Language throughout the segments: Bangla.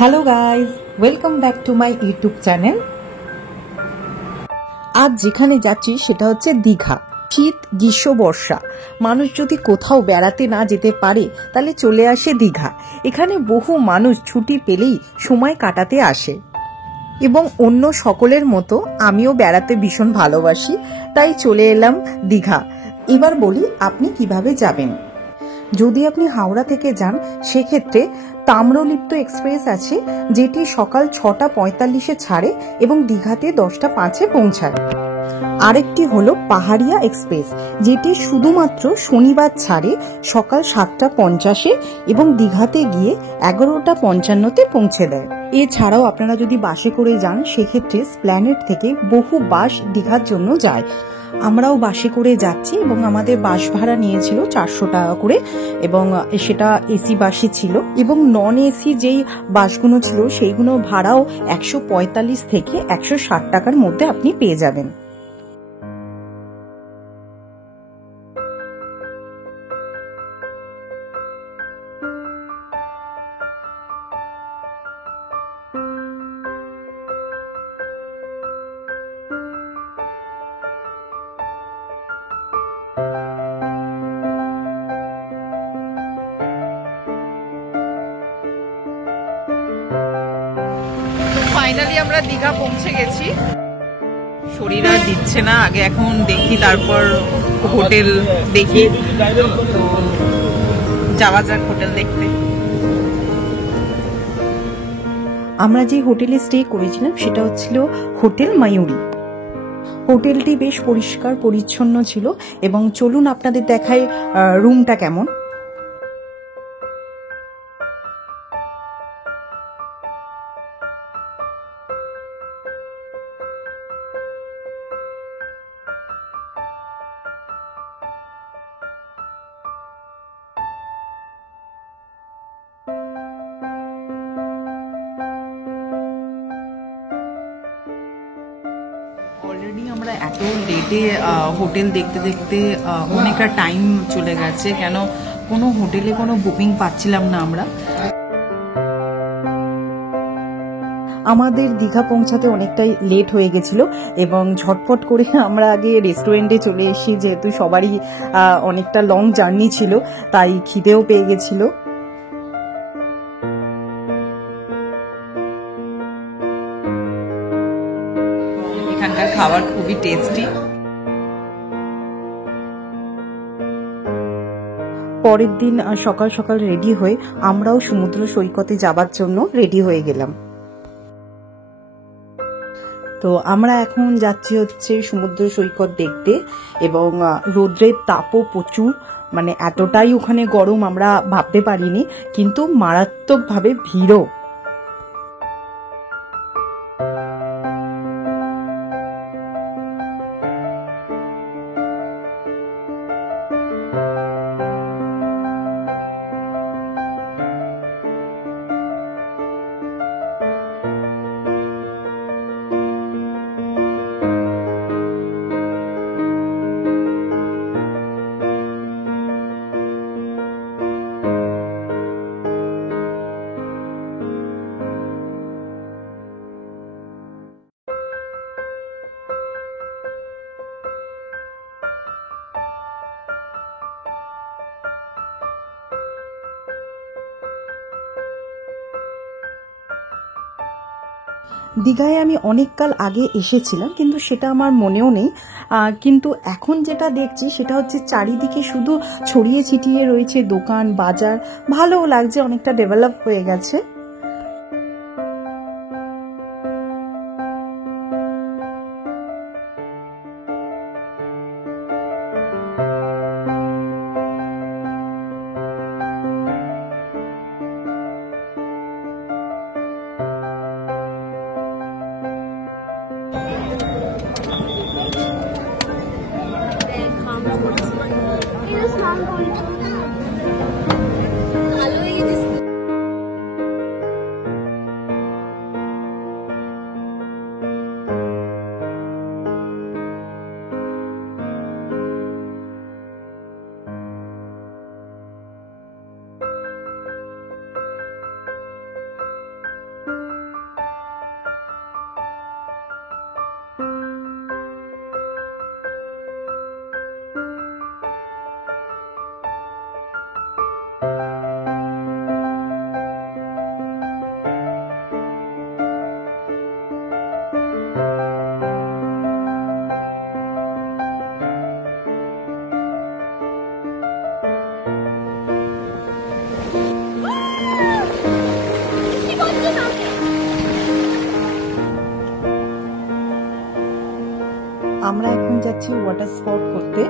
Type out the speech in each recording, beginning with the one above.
Hello guys, welcome back to my YouTube channel. আজ যেখানে যাচ্ছি সেটা হচ্ছে দীঘা। শীত, গ্রীষ্ম, বর্ষা, মানুষ যদি কোথাও বেড়াতে না যেতে পারে তাহলে চলে আসে দীঘা। এখানে বহু মানুষ ছুটি পেলেই সময় কাটাতে আসে এবং অন্য সকলের মতো আমিও বেড়াতে ভীষণ ভালোবাসি, তাই চলে এলাম দীঘা। এবার বলি আপনি কিভাবে যাবেন। যদি আপনি হাওড়া থেকে যান সেক্ষেত্রে তাম্রলিপ্ত এক্সপ্রেস আছে, যেটি সকাল 6টা 45-এ ছাড়ে এবং দীঘাতে 10টা 5-এ পৌঁছায়। আরেকটি হলো পাহাড়িয়া এক্সপ্রেস, যেটি শুধুমাত্র শনিবার ছাড়ে সকাল 7টা 50-এ এবং দীঘাতে গিয়ে 11টা 55-তে পৌঁছে দেয়। এছাড়াও আপনারা যদি বাসে করে যান সেক্ষেত্রে স্প্ল্যানেড থেকে বহু বাস দীঘার জন্য যায়। আমরাও বাসে করে যাচ্ছি এবং আমাদের বাস ভাড়া নিয়েছিল 400 টাকা করে এবং সেটা এসি বাসই ছিল এবং নন এসি যেই বাসগুলো ছিল সেইগুলো ভাড়াও 145 থেকে 160 টাকার মধ্যে আপনি পেয়ে যাবেন। ফাইনালি আমরা দীঘা পৌঁছে গেছি। শরীর আর দিচ্ছে না, আগে এখন দেখি তারপর হোটেল দেখি। তো যাওয়া যাক হোটেল দেখতে। আমরা যে হোটেলে স্টে করেছিলাম সেটা হচ্ছিল হোটেল ময়ূরী। হোটেলটি বেশ পরিষ্কার পরিচ্ছন্ন ছিল এবং চলুন আপনাদের দেখাই রুমটা কেমন। অলরেডি আমরা এত লেটে হোটেল দেখতে দেখতে অনেকটা টাইম চলে গেছে, কেন কোনো হোটেলে কোনো বুকিং পাচ্ছিলাম না আমরা। আমাদের দীঘা পৌঁছাতে অনেকটাই লেট হয়ে গেছিল এবং ঝটপট করে আমরা আগে রেস্টুরেন্টে চলে এসেছি, যেহেতু সবারই অনেকটা লং জার্নি ছিল, তাই খিদেও পেয়ে গেছিল। এখানকার খাবার খুবই টেস্টি। পরের দিন সকাল সকাল রেডি হয়ে আমরাও সমুদ্র সৈকতে যাবার জন্য রেডি হয়ে গেলাম। তো আমরা এখন যাচ্ছি হচ্ছে সমুদ্র সৈকত দেখতে এবং রোদ্রের তাপও প্রচুর, মানে এতটাই ওখানে গরম আমরা ভাবতে পারিনি, কিন্তু মারাত্মকভাবে ভিড়ও। দীঘায় আমি অনেককাল আগে এসেছিলাম, কিন্তু সেটা আমার মনেও নেই। কিন্তু এখন যেটা দেখছি সেটা হচ্ছে চারিদিকে শুধু ছড়িয়ে ছিটিয়ে রয়েছে দোকান বাজার, ভালোও লাগছে, অনেকটা ডেভেলপ হয়ে গেছে। যাচ্ছি ওয়াটার স্পোর্ট করতে।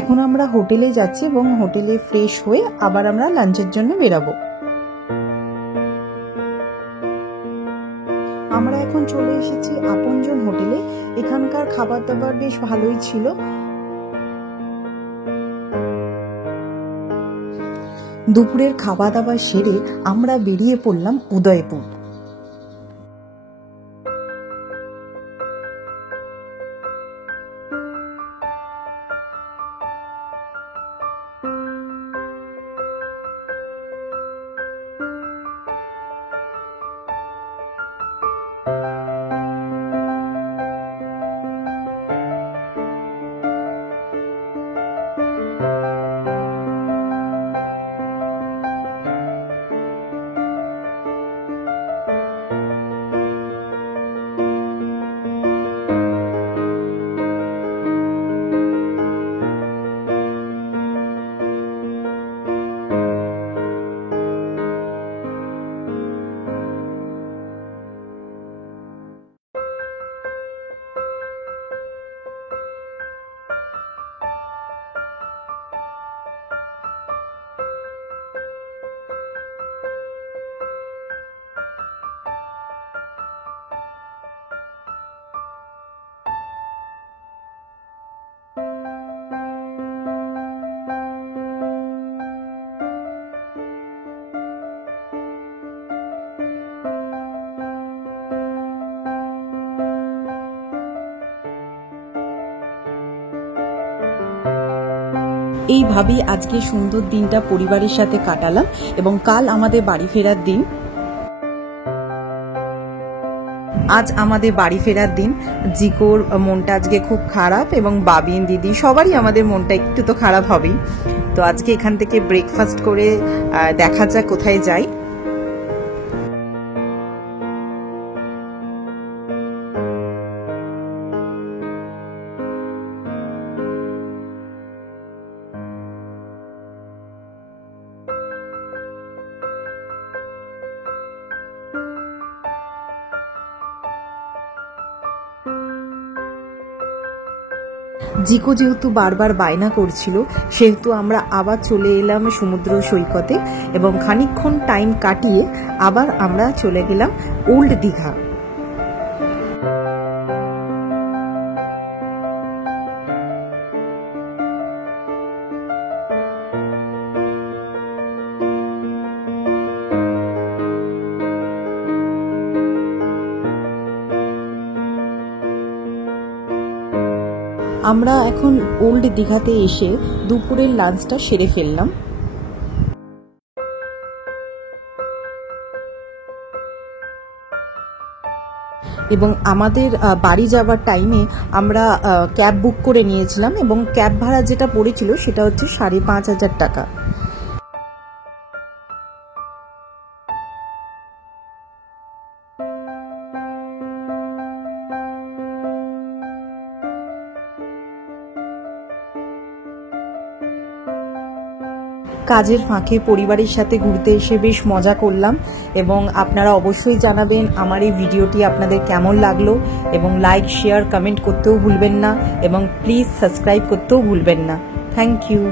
এখন আমরা হোটেলে যাচ্ছি এবং হোটেলে ফ্রেশ হয়ে আবার আমরা লাঞ্চের জন্য বেরাবো। আমরা এখন চলে এসেছি আপনজন হোটেলে। এখানকার খাবার দাবার বেশ ভালোই ছিল। দুপুরের খাওয়া দাওয়া সেরে আমরা বেরিয়ে পড়লাম উদয়পুর। এইভাবেই আজকে সুন্দর দিনটা পরিবারের সাথে কাটালাম এবং কাল আমাদের বাড়ি ফেরার দিন। আজ আমাদের বাড়ি ফেরার দিন। জিকোর মনটা আজকে খুব খারাপ এবং বাবিন দিদি সবারই আমাদের মনটা একটু তো খারাপ হবেই। তো আজকে এখান থেকে ব্রেকফাস্ট করে দেখা যাক কোথায় যাই। জিকো যেহেতু বারবার বায়না করছিল সেহেতু আমরা আবার চলে এলাম সমুদ্র সৈকতে এবং খানিকক্ষণ টাইম কাটিয়ে আবার আমরা চলে গেলাম ওল্ড দীঘা। আমরা এখন ওল্ড দীঘাতে এসে দুপুরের লাঞ্চটা সেরে ফেললাম। এবং আমাদের বাড়ি যাওয়ার টাইমে আমরা ক্যাব বুক করে নিয়েছিলাম এবং ক্যাব ভাড়া যেটা পড়েছিল সেটা হচ্ছে 5,500 টাকা। কাজের ফাঁকে পরিবারের সাথে ঘুরতে এসে বেশ মজা করলাম এবং আপনারা অবশ্যই জানাবেন আমার এই ভিডিওটি আপনাদের কেমন লাগলো এবং লাইক শেয়ার কমেন্ট করতেও ভুলবেন না এবং প্লিজ সাবস্ক্রাইব করতেও ভুলবেন না। Thank you.